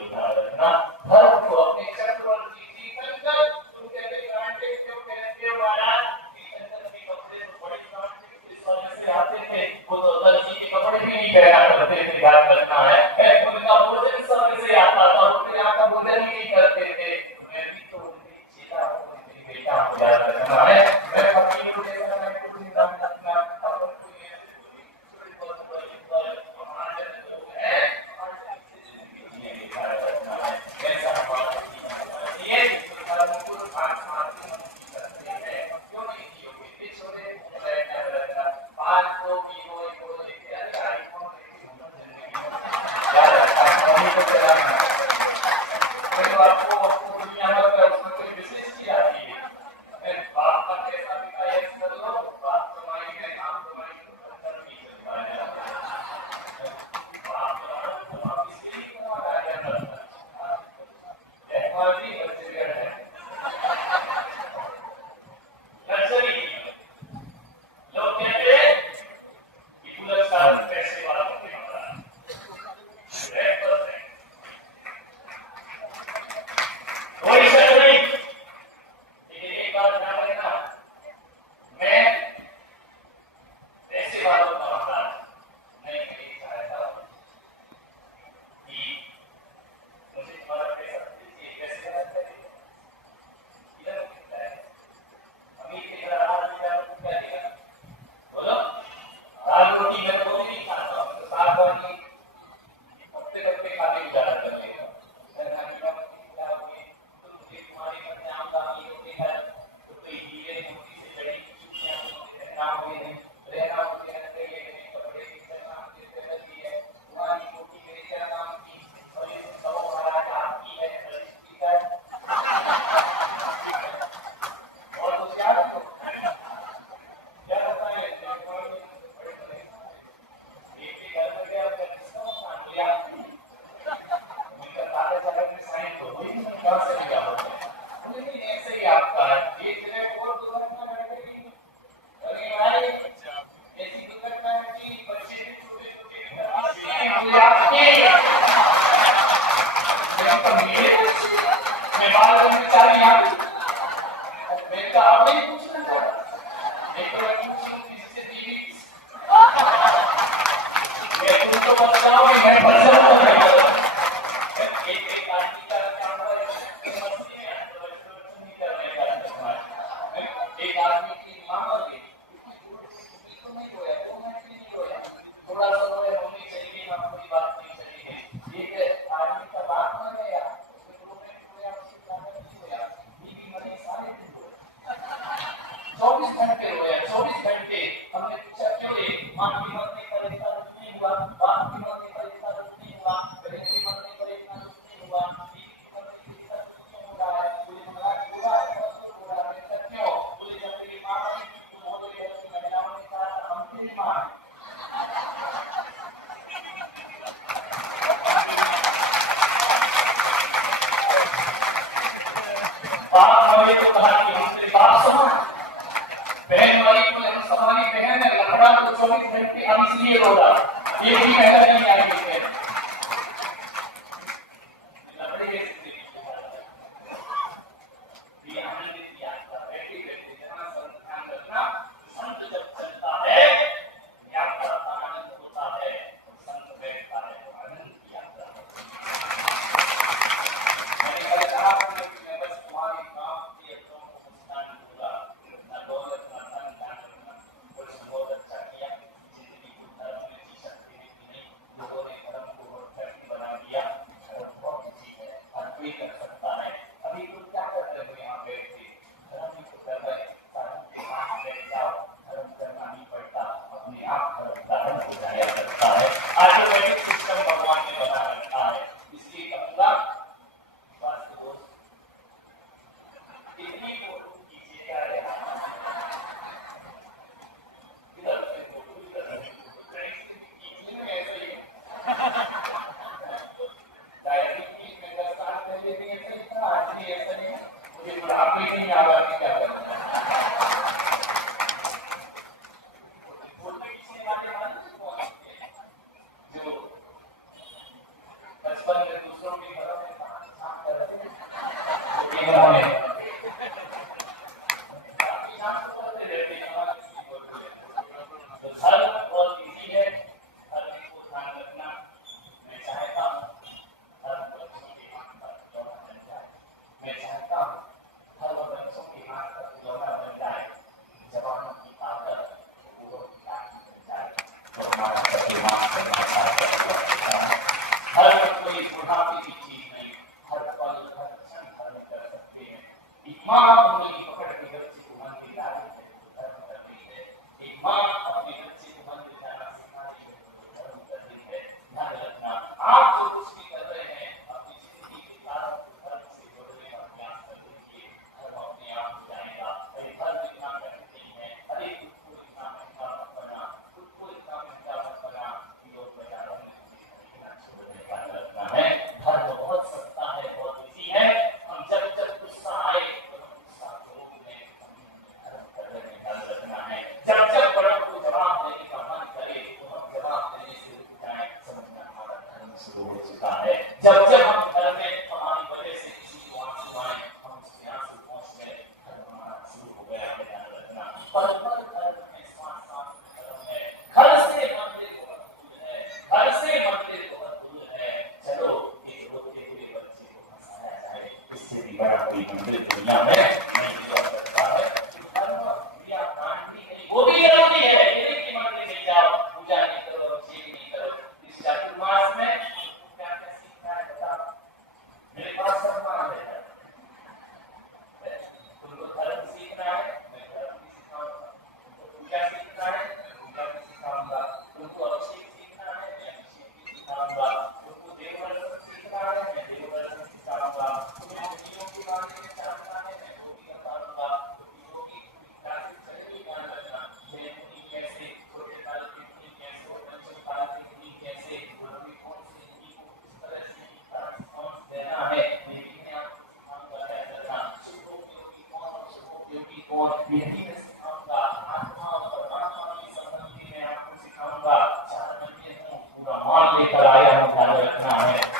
ना धर्म को अपने चक्रवर्ती की कर तुम कहते कांटे क्यों कहते हो महाराज कि चंदन के कपड़े तो बड़े कांटे के सोने से आते थे वो तो दर्जी के कपड़े भी नहीं पहना करते थे याद रखना है उनका भोजन सोने से आता था उनके यहाँ का भोजन ही नहीं करते थे मैं भी तो उनकी चेला उनकी बेटा हो याद रखना है मैं फकीर को कहता मैं कुछ नहीं जानता अपन को ये थोड़ी बहुत बड़ी महाजन लोग हैं ये लिखा रखना है ऐसा हमारा ये धर्मपुर आत्मात्म करते हैं क्यों नहीं किए पिछले रहना रहना आज तो वीडियो को लेके आईफोन लेके यार अपनी को चलाना मैं आपको दुनिया भर का उसमें कोई विशेष चीज आती है बाप का कैसा भी का यस कर लो बाप कमाई है आप कमाई अंदर भी चलता है बाप इसलिए कमा रहा है टेक्नोलॉजी बच्चे भी है लग्जरी लोग कहते हैं कि पुरस्कार पैसे वाला होते हैं कोई शक नहीं लेकिन एक बात ध्यान रखना मैं पैसे वालों का महाराज नहीं चाहता कि मुझे तुम्हारा पैसा दीजिए कैसे करते हैं इधर मिलता है अभी इधर आज क्या देगा बोलो दाल रोटी मैं तो नहीं खाता साग वाली हफ्ते हफ्ते खाते गुजारा कर लेगा तुम्हारी अपने आमदनी होती है तो कोई हीरे मोती से जड़ी रहना होते हैं के लिए कपड़े की नाम के रहती है तुम्हारी छोटी बेटिया नाम की और ये सब महाराज आपकी है की है और तो क्या होता है एक घर में गया किसका मान लिया उनका कागज अगर में साइन तो हुई नहीं कहां से लिया होता है लेकिन ऐसे ही आपका एक जगह और दुर्घटना घट गई अरे भाई ऐसी दुर्घटना है कि बच्चे भी छोटे छोटे आपके मैं बाल में चाली आती मैं तो आप नहीं पूछना चाहता एक बार पूछूं किससे दीदी मैं तुमको बताऊं मैं पसंद तो नहीं करता एक आदमी का काम है मस्ती है नहीं करने का एक आदमी की मां मर गई तो नहीं होया तो मैं नहीं होया थोड़ा सा तो होनी चाहिए ना कोई बात नहीं चली गई एक आदमी का बाप मर गया उसके गुरु ने होया उसके ज्यादा नहीं होया बीवी मरी सारे दिन 24 घंटे होया 24 घंटे हमने पूछा क्यों रे मां की मरने का इतना नहीं हुआ बाप की मरने का इतना नहीं हुआ बहन की मरने का इतना नहीं हुआ बीवी की मरने का इतना नहीं हो रहा है कोई मरा हुआ है हो रहा है क्यों बोले जब तेरी मां मरी तो बहुत ही अच्छी महिलाओं ने कहा हम तेरी मां बाप मरे तो कहा कि हम तेरे बाप समान बहन वाली को हम हमारी बहन है लड़का तो 24 घंटे हम इसलिए रो रहा ये भी कहना नहीं आएगी लड़के के जिंदगी ये हमने किया बैठे बैठे जहां संत ध्यान रखना संत जब चलता है यात्रा का आनंद होता है संत बैठता है तो आनंद की यात्रा मैंने कल कहा कि मैं बस तुम्हारे काम के अर्थों को मुस्कान दूंगा ना दौलत ना धन दान बहुत अच्छा किया जिंदगी को धर्म में जी सकते हैं कि नहीं लोगों ने बचपन में दूसरों के घरों में काम कर रहे थे, उन्होंने तो धर्म बहुत इजी है, धर्म को ध्यान रखना मैं चाहता हूँ। धर्म बच्चों के हाथ पर खिलौना बन जाए, मैं चाहता हूँ धर्म बच्चों के हाथ पर खिलौना बन जाए, जवानों की ताकत बूढ़ों की ताकत बन जाए, तो हमारा प्रतिमान धर्म कोई बुढ़ापे की चीज नहीं, हर पल हर क्षण धर्म कर सकते हैं। एक माँ उंगली पकड़ के बच्चे को मंदिर ला रही है तो धर्म कर रही है, एक माँ अपने बच्चे को मंदिर जाना सिखा रही है तो धर्म कर रही है। ध्यान रखना, आप जो कुछ भी कर रहे हैं अपनी जिंदगी के कारण धर्म से जोड़ने का प्रयास कर लीजिए, धर्म अपने आप हो जाएगा। अरे धर्म इतना कठिन नहीं है, अरे खुद को इतना महंगा मत बना, खुद को इतना महंगा मत बना कि लोग बाजारों में खरीदना छोड़ दें। ध्यान रखना है, धर्म बहुत सस्ता है, बहुत इजी है। हम जब जब गुस्सा आए तो हम गुस्सा रोक लें, धर्म कर रहे हैं। ध्यान रखना है, जब जब बड़ों को जवाब देने का मन करे तो हम जवाब देने से रुक जाए, समझना हमारा धर्म शुरू हो चुका है। जब जब हम घर में हमारी वजह से किसी को आंसू आए, हम उसके आंसू पहुंच गए, धर्म हमारा शुरू हो गया है। ध्यान रखना, पर धर्म में साथ साथ धर्म है, घर से मंदिर बहुत दूर है, घर से मंदिर बहुत दूर है। चलो एक रोते हुए बच्चे को हंसाया जाए, इससे भी बड़ा कोई मंदिर दुनिया में नहीं हुआ करता है। धर्म क्रिया कांड भी नहीं, वो भी जरूरी है, ये नहीं कि मंदिर में जाओ पूजा नहीं करो ये नहीं करो। इस चातुर्मास में क्या क्या सीखना है बताओ, मेरे पास सब मान है। तुमको धर्म सीखना है मैं धर्म भी सिखाऊंगा, तुमको पूजा सीखना है मैं पूजा भी सिखाऊंगा, तुमको अभिषेक सीखना है मैं अभिषेक भी सिखाऊंगा, तुमको देवदर्शन सीखना है मैं देवदर्शन सिखाऊंगा, तुम्हें योगियों के बारे में जानना है मैं वो भी बताऊंगा। योगी क्लासेस चलेगी, ध्यान रखना, जैन मुनि कैसे, छोटे काल के मुनि कैसे, पंचम काल के मुनि कैसे, अभी कौन से मुनि को किस तरह से रिस्पॉन्स देना है ये भी मैं आपको सिखाऊंगा। ध्यान रखना, शुभोपयोगी कौन और शुभोपयोगी कौन ये भी मैं सिखाऊंगा। आत्मा और परमात्मा के संबंध भी मैं आपको सिखाऊंगा। 4 महीने पूरा मान लेकर आया हूँ, ध्यान रखना है।